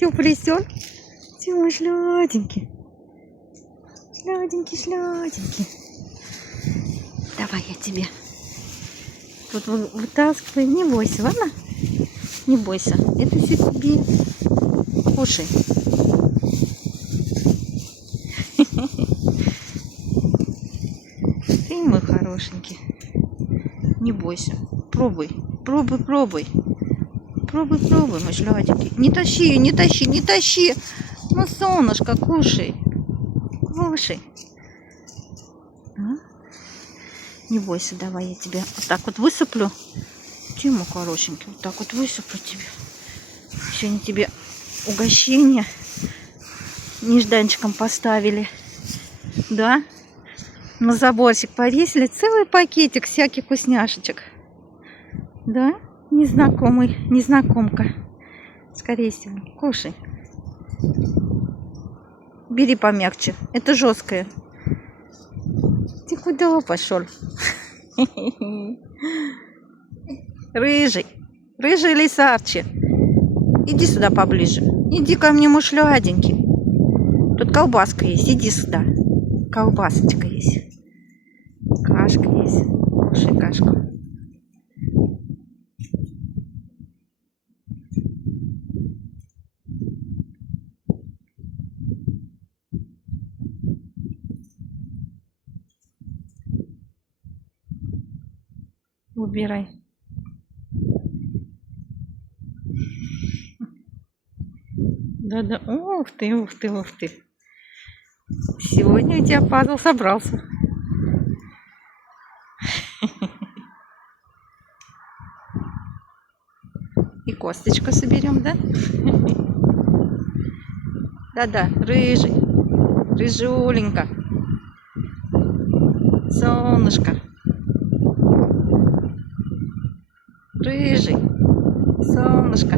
Теплый сон. Тёма, сладенький. Сладенький, сладенький. Давай я тебе. Вот вытаскивай. Не бойся, ладно? Не бойся. Это все тебе. Кушай. Ты мой хорошенький. Не бойся. Пробуй. Пробуй, пробуй. Пробуй, пробуй, мой сладенький. Не тащи, не тащи, не тащи. Ну, солнышко, кушай. Кушай. А? Не бойся, давай я тебе вот так вот высыплю. Тима хорошенький, вот так вот высыплю тебе. Сегодня тебе угощение нежданчиком поставили. Да? На заборчик повесили целый пакетик всяких вкусняшечек. Да? Незнакомый, незнакомка. Скорее всего, кушай. Бери помягче. Это жесткое. Ты куда пошел? Рыжий. Рыжий лисарчи. Иди сюда поближе. Иди ко мне, мой сладенький. Тут колбаска есть. Иди сюда. Колбасочка есть. Кашка есть. Кушай кашку. Убирай. Да-да. Ух ты, ух ты, ух ты. Сегодня у тебя пазл собрался. И косточку соберем, да? Да-да, рыжий. Рыжуленька. Солнышко. Рыжий. Солнышко.